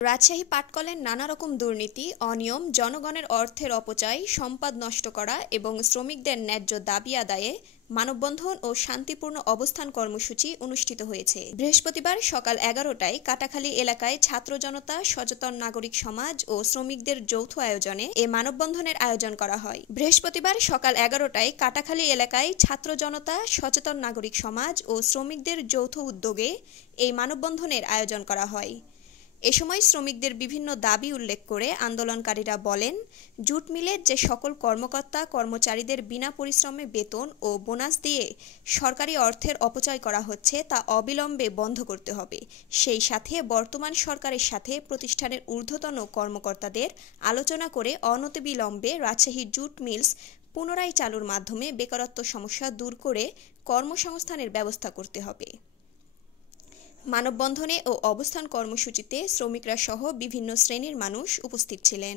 রাজশাহী পাটকলের নানা রকম দুর্নীতি, অনিয়ম, জনগণের অর্থের অপচয়, সম্পদ নষ্ট করা এবং শ্রমিকদের ন্যায্য দাবি আদায়ে মানববন্ধন ও শান্তিপূর্ণ অবস্থান কর্মসূচি অনুষ্ঠিত হয়েছে। বৃহস্পতিবার সকাল 11টায় কাটাখালী এলাকায় ছাত্র জনতা, সচেতন নাগরিক সমাজ ও শ্রমিকদের যৌথ আয়োজনে এ মানববন্ধনের আয়োজন করা হয়। বৃহস্পতিবার সকাল 11টায় কাটাখালী এলাকায় ছাত্র জনতা, সচেতন নাগরিক সমাজ ও শ্রমিকদের যৌথ উদ্যোগে এই মানববন্ধনের আয়োজন করা হয়। এ সময় শ্রমিকদের বিভিন্ন দাবি উল্লেখ করে আন্দোলনকারীরা বলেন, জুট মিলের যে সকল কর্মকর্তা কর্মচারীদের বিনা পরিশ্রমে বেতন ও বোনাস দিয়ে সরকারি অর্থের অপচয় করা হচ্ছে তা অবিলম্বে বন্ধ করতে হবে। সেই সাথে বর্তমান সরকারের সাথে প্রতিষ্ঠানের ঊর্ধ্বতন কর্মকর্তাদের আলোচনা করে অনতিবিলম্বে রাজশাহী জুট মিলস পুনরায় চালুর মাধ্যমে বেকারত্ব সমস্যা দূর করে কর্মসংস্থানের ব্যবস্থা করতে হবে। মানববন্ধনে ও অবস্থান কর্মসূচিতে শ্রমিকরা সহ বিভিন্ন শ্রেণীর মানুষ উপস্থিত ছিলেন।